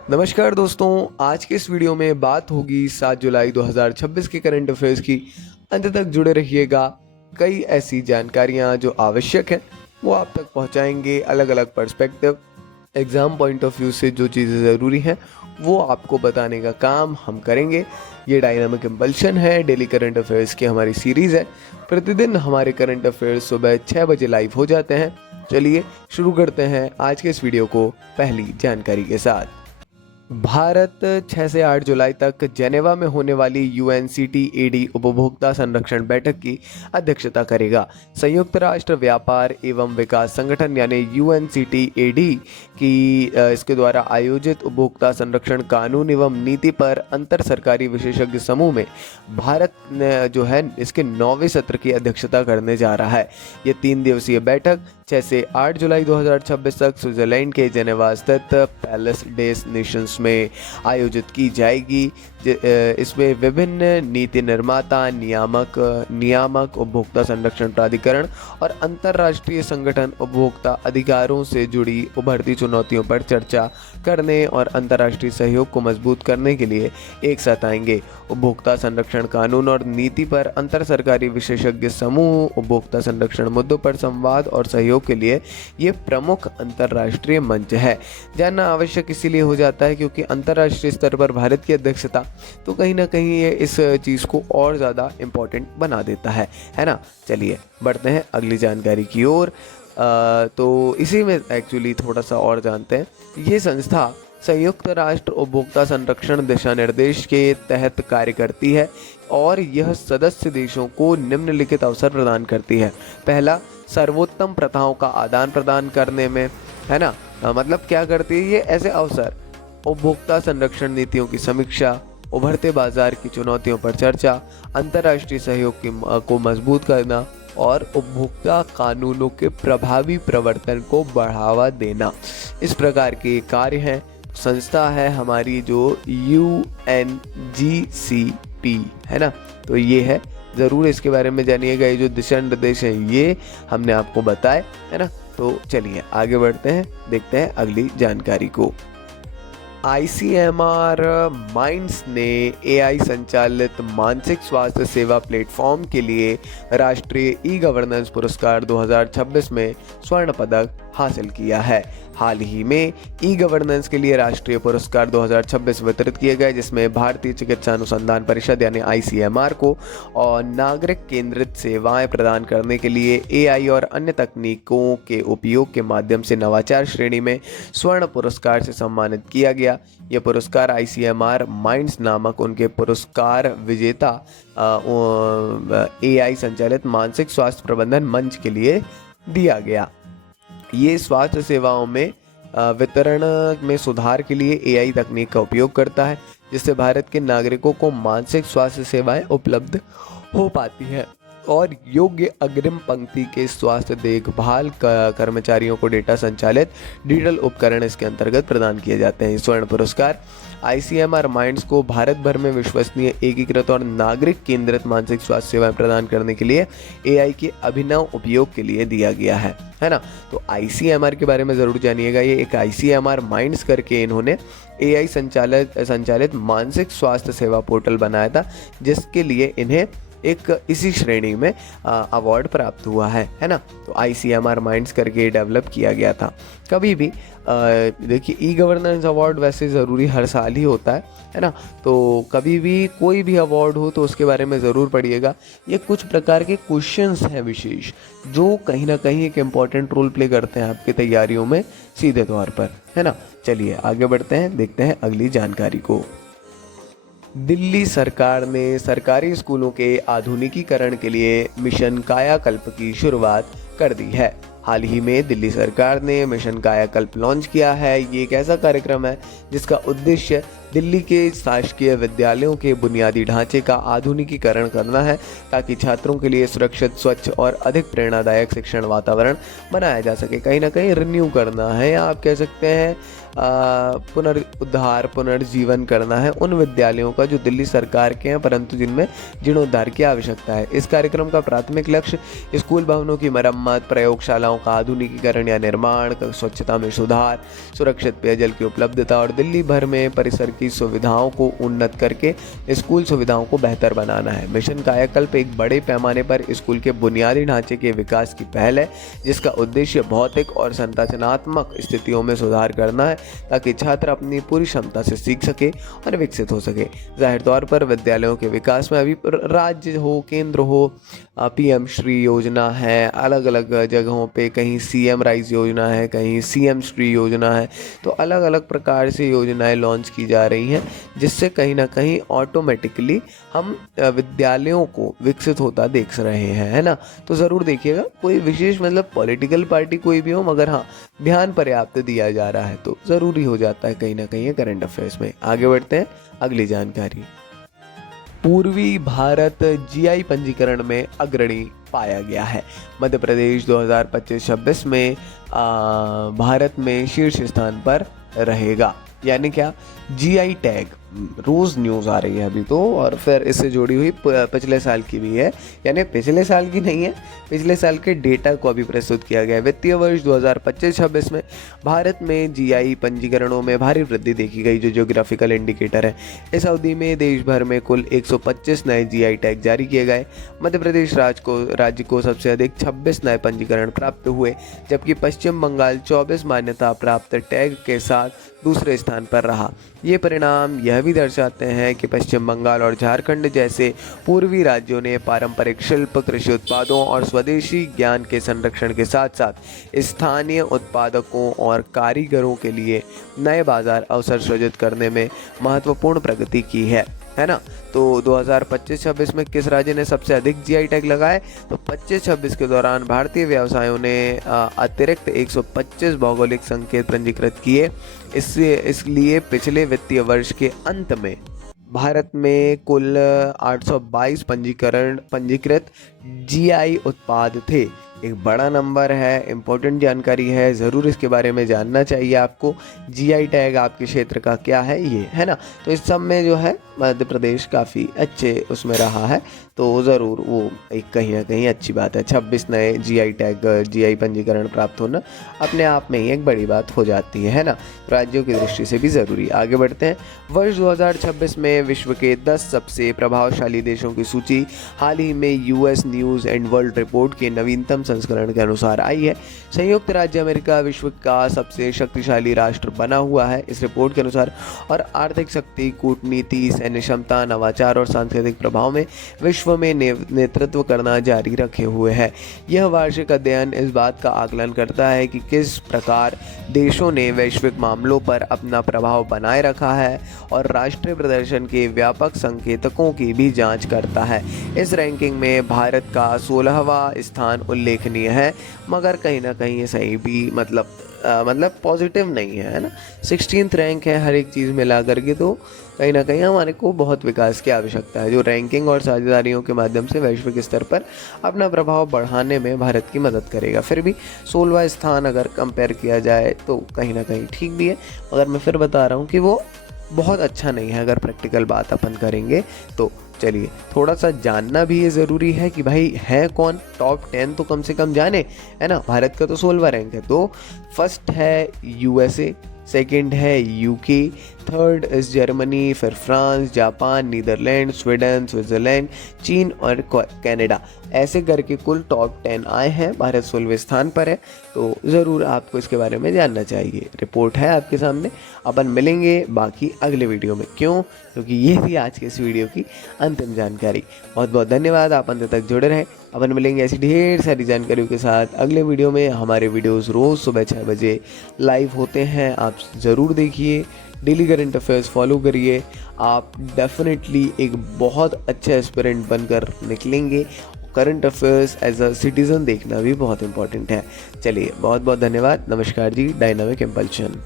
नमस्कार दोस्तों, आज के इस वीडियो में बात होगी 7 जुलाई 2026 के करंट अफेयर्स की। अंत तक जुड़े रहिएगा। कई ऐसी जानकारियां जो आवश्यक हैं वो आप तक पहुंचाएंगे। अलग अलग perspective, exam point of view से जो चीज़ें ज़रूरी हैं वो आपको बताने का काम हम करेंगे। ये डायनामिक इम्पल्शन है, डेली करंट अफेयर्स की हमारी सीरीज़ है। प्रतिदिन हमारे करंट अफेयर्स सुबह 6 बजे लाइव हो जाते हैं। चलिए शुरू करते हैं आज के इस वीडियो को पहली जानकारी के साथ। भारत 6 से 8 जुलाई तक जेनेवा में होने वाली UNCTAD उपभोक्ता संरक्षण बैठक की अध्यक्षता करेगा। संयुक्त राष्ट्र व्यापार एवं विकास संगठन यानी UNCTAD की इसके द्वारा आयोजित उपभोक्ता संरक्षण कानून एवं नीति पर अंतर सरकारी विशेषज्ञ समूह में भारत ने जो है इसके 9वें सत्र की अध्यक्षता करने जा रहा है। ये 3 दिवसीय बैठक 6 से 8 जुलाई 2026 तक स्विट्जरलैंड के जेनेवा स्थित पैलेस डेस नेशंस में आयोजित की जाएगी। इसमें विभिन्न नीति निर्माता, नियामक, उपभोक्ता संरक्षण प्राधिकरण और अंतर्राष्ट्रीय संगठन उपभोक्ता अधिकारों से जुड़ी उभरती चुनौतियों पर चर्चा करने और अंतर्राष्ट्रीय सहयोग को मजबूत करने के लिए एक साथ आएंगे। उपभोक्ता संरक्षण कानून और नीति पर अंतर सरकारी विशेषज्ञ समूह उपभोक्ता संरक्षण मुद्दों पर संवाद और सहयोग के लिए ये प्रमुख अंतर्राष्ट्रीय मंच है। जानना आवश्यक इसीलिए हो जाता है क्योंकि अंतर्राष्ट्रीय स्तर पर भारत की अध्यक्षता तो कहीं ना कहीं ये इस चीज़ को और ज़्यादा इम्पोर्टेंट बना देता है ना। चलिए बढ़ते हैं अगली जानकारी की ओर। तो इसी में एक्चुअली थोड़ा सा और जानते हैं। ये संस्था संयुक्त राष्ट्र उपभोक्ता संरक्षण दिशा निर्देश के तहत कार्य करती है और यह सदस्य देशों को निम्नलिखित अवसर प्रदान करती है। पहला, सर्वोत्तम प्रथाओं का आदान प्रदान करने में, है ना। मतलब क्या करती है ये ऐसे अवसर? उपभोक्ता संरक्षण नीतियों की समीक्षा, उभरते बाजार की चुनौतियों पर चर्चा, अंतर्राष्ट्रीय सहयोग को मजबूत करना और उपभोक्ता कानूनों के प्रभावी प्रवर्तन को बढ़ावा देना। इस प्रकार के कार्य हैं। संस्था है हमारी जो UNGCP, है ना। तो ये है, ज़रूर इसके बारे में जानिएगा। ये जो दिशा निर्देश हैं ये हमने आपको बताए, है ना। तो चलिए आगे बढ़ते हैं, देखते हैं अगली जानकारी को। ICMR माइंड्स ने AI संचालित मानसिक स्वास्थ्य सेवा प्लेटफॉर्म के लिए राष्ट्रीय ई-गवर्नेंस पुरस्कार 2026 में स्वर्ण पदक हासिल किया है। हाल ही में ई-गवर्नेंस के लिए राष्ट्रीय पुरस्कार 2026 वितरित किए गए, जिसमें भारतीय चिकित्सा अनुसंधान परिषद यानी ICMR को और नागरिक केंद्रित सेवाएं प्रदान करने के लिए AI और अन्य तकनीकों के उपयोग के माध्यम से नवाचार श्रेणी में स्वर्ण पुरस्कार से सम्मानित किया गया। यह पुरस्कार ICMR माइंड्स नामक उनके पुरस्कार विजेता AI संचालित मानसिक स्वास्थ्य प्रबंधन मंच के लिए दिया गया। ये स्वास्थ्य सेवाओं में वितरण में सुधार के लिए AI तकनीक का उपयोग करता है, जिससे भारत के नागरिकों को मानसिक स्वास्थ्य सेवाएं उपलब्ध हो पाती हैं और योग्य अग्रिम पंक्ति के स्वास्थ्य देखभाल कर्मचारियों को डेटा संचालित डिजिटल उपकरण इसके अंतर्गत प्रदान किए जाते हैं। स्वर्ण पुरस्कार ICMR माइंड्स को भारत भर में विश्वसनीय, एकीकृत और नागरिक केंद्रित मानसिक स्वास्थ्य सेवाएं प्रदान करने के लिए AI के अभिनव उपयोग के लिए दिया गया है ना। तो ICMR के बारे में ज़रूर जानिएगा। ये एक ICMR माइंड्स करके इन्होंने AI संचालित मानसिक स्वास्थ्य सेवा पोर्टल बनाया था, जिसके लिए इन्हें एक इसी श्रेणी में अवार्ड प्राप्त हुआ है ना। तो ICMR माइंड्स करके डेवलप किया गया था। कभी भी देखिए, ई-गवर्नेंस अवार्ड वैसे ज़रूरी हर साल ही होता है ना। तो कभी भी कोई भी अवार्ड हो तो उसके बारे में ज़रूर पढ़िएगा। ये कुछ प्रकार के क्वेश्चंस हैं विशेष जो कहीं ना कहीं एक इम्पॉर्टेंट रोल प्ले करते हैं आपकी तैयारियों में सीधे तौर पर, है ना। चलिए आगे बढ़ते हैं, देखते हैं अगली जानकारी को। दिल्ली सरकार ने सरकारी स्कूलों के आधुनिकीकरण के लिए मिशन कायाकल्प की शुरुआत कर दी है। हाल ही में दिल्ली सरकार ने मिशन कायाकल्प लॉन्च किया है। ये एक ऐसा कार्यक्रम है जिसका उद्देश्य दिल्ली के शासकीय विद्यालयों के बुनियादी ढांचे का आधुनिकीकरण करना है, ताकि छात्रों के लिए सुरक्षित, स्वच्छ और अधिक प्रेरणादायक शिक्षण वातावरण बनाया जा सके। कहीं ना कहीं रिन्यू करना है, या आप कह सकते हैं पुनरुद्धार पुनर्जीवन करना है उन विद्यालयों का जो दिल्ली सरकार के हैं परंतु जिनमें जीर्णोद्धार की आवश्यकता है। इस कार्यक्रम का प्राथमिक लक्ष्य स्कूल भवनों की मरम्मत, प्रयोगशालाओं का आधुनिकीकरण या निर्माण, स्वच्छता में सुधार, सुरक्षित पेयजल की उपलब्धता और दिल्ली भर में परिसर की सुविधाओं को उन्नत करके स्कूल सुविधाओं को बेहतर बनाना है। मिशन कायाकल्प एक बड़े पैमाने पर स्कूल के बुनियादी ढांचे के विकास की पहल है, जिसका उद्देश्य भौतिक और संरचनात्मक स्थितियों में सुधार करना है ताकि छात्र अपनी पूरी क्षमता से सीख सके और विकसित हो सके। जाहिर तौर पर विद्यालयों के विकास में अभी राज्य हो, केंद्र हो, पीएम श्री योजना है, अलग अलग जगहों पे कहीं सीएम राइज योजना है, कहीं सीएम श्री योजना है, तो अलग अलग प्रकार से योजनाएं लॉन्च की जा रही हैं, जिससे कहीं ना कहीं ऑटोमेटिकली हम विद्यालयों को विकसित होता देख रहे हैं, है ना। तो ज़रूर देखिएगा, कोई विशेष मतलब पॉलिटिकल पार्टी कोई भी हो, मगर हाँ ध्यान पर्याप्त दिया जा रहा है तो ज़रूरी हो जाता है कहीं ना कहीं करंट अफेयर्स में। आगे बढ़ते हैं अगली जानकारी। पूर्वी भारत जीआई पंजीकरण में अग्रणी पाया गया है। मध्य प्रदेश 2025-26 में भारत में शीर्ष स्थान पर रहेगा। यानी क्या, जीआई टैग रोज़ न्यूज़ आ रही है अभी तो, और फिर इससे जुड़ी हुई पिछले साल की भी है, यानी पिछले साल की नहीं है, पिछले साल के डेटा को अभी प्रस्तुत किया गया है। वित्तीय वर्ष 2025-26 में भारत में जीआई पंजीकरणों में भारी वृद्धि देखी गई, जो ज्योग्राफिकल इंडिकेटर है। इस अवधि में देश भर में कुल 125 नए जीआई टैग जारी किए गए। मध्य प्रदेश राज्य को सबसे अधिक 26 नए पंजीकरण प्राप्त हुए, जबकि पश्चिम बंगाल 24 मान्यता प्राप्त टैग के साथ दूसरे स्थान पर रहा। ये परिणाम यह भी दर्शाते हैं कि पश्चिम बंगाल और झारखंड जैसे पूर्वी राज्यों ने पारंपरिक शिल्प, कृषि उत्पादों और स्वदेशी ज्ञान के संरक्षण के साथ साथ स्थानीय उत्पादकों और कारीगरों के लिए नए बाजार अवसर सृजित करने में महत्वपूर्ण प्रगति की है ना। तो 2025-26 में किस राज्य ने सबसे अधिक जीआई टैग लगाए? तो 25-26 के दौरान भारतीय व्यवसायों ने अतिरिक्त 125 भौगोलिक संकेत पंजीकृत किए। इसलिए पिछले वित्तीय वर्ष के अंत में भारत में कुल 822 पंजीकृत जीआई उत्पाद थे। एक बड़ा नंबर है, इम्पोर्टेंट जानकारी है, ज़रूर इसके बारे में जानना चाहिए आपको। जीआई टैग आपके क्षेत्र का क्या है, ये है ना। तो इस सब में जो है मध्य प्रदेश काफ़ी अच्छे उसमें रहा है, तो ज़रूर वो एक कहीं ना कहीं अच्छी बात है। 26 नए जीआई टैग, जीआई पंजीकरण प्राप्त होना अपने आप में ही एक बड़ी बात हो जाती है ना। राज्यों की दृष्टि से भी ज़रूरी। आगे बढ़ते हैं। वर्ष 2026 में विश्व के 10 सबसे प्रभावशाली देशों की सूची हाल ही में US news and world report के नवीनतम संस्करण के अनुसार आई है। संयुक्त राज्य अमेरिका विश्व का सबसे शक्तिशाली राष्ट्र बना हुआ है इस रिपोर्ट के अनुसार, और आर्थिक शक्ति, कूटनीति, सैन्य क्षमता, नवाचार और सांस्कृतिक प्रभाव में विश्व में नेतृत्व करना जारी रखे हुए है। यह वार्षिक अध्ययन इस बात का आकलन करता है कि किस प्रकार देशों ने वैश्विक मामलों पर अपना प्रभाव बनाए रखा है और राष्ट्रीय प्रदर्शन के व्यापक संकेतकों की भी जांच करता है। इस रैंकिंग में भारत का 16वां स्थान उल्लेखनीय है, मगर कहीं ना कहीं ये सही भी मतलब पॉजिटिव नहीं है ना। 16th रैंक है हर एक चीज़ मिला करके, तो कहीं ना कहीं हमारे को बहुत विकास की आवश्यकता है, जो रैंकिंग और साझेदारियों के माध्यम से वैश्विक स्तर पर अपना प्रभाव बढ़ाने में भारत की मदद करेगा। फिर भी 16वां स्थान अगर कंपेयर किया जाए तो कहीं ना कहीं ठीक भी है, मगर मैं फिर बता रहा हूँ कि वो बहुत अच्छा नहीं है अगर प्रैक्टिकल बात अपन करेंगे तो। चलिए, थोड़ा सा जानना भी ये ज़रूरी है कि भाई है कौन, टॉप 10 तो कम से कम जाने, है ना। भारत का तो 16वां रैंक है, तो फर्स्ट है यूएसए, सेकंड है यूके, थर्ड इस जर्मनी, फिर France, Japan, Netherlands, Sweden, Switzerland, चीन और कनाडा। ऐसे करके कुल टॉप 10 आए हैं। भारत 16वें स्थान पर है, तो ज़रूर आपको इसके बारे में जानना चाहिए। रिपोर्ट है आपके सामने, अपन मिलेंगे बाकी अगले वीडियो में। क्यों? क्योंकि ये थी आज के इस वीडियो की अंतिम जानकारी। बहुत बहुत धन्यवाद, आप अंत तक जुड़े रहें। अपन मिलेंगे ऐसी ढेर सारी जानकारियों के साथ अगले वीडियो में। हमारे वीडियोज़ रोज़ सुबह 6 बजे लाइव होते हैं, आप ज़रूर देखिए। डेली करंट अफेयर्स फॉलो करिए, आप डेफिनेटली एक बहुत अच्छे एस्पिरेंट बनकर निकलेंगे। Current affairs as a citizen देखना भी बहुत इंपॉर्टेंट है। चलिए, बहुत बहुत धन्यवाद। नमस्कार जी, डायनामिक इम्पल्शन।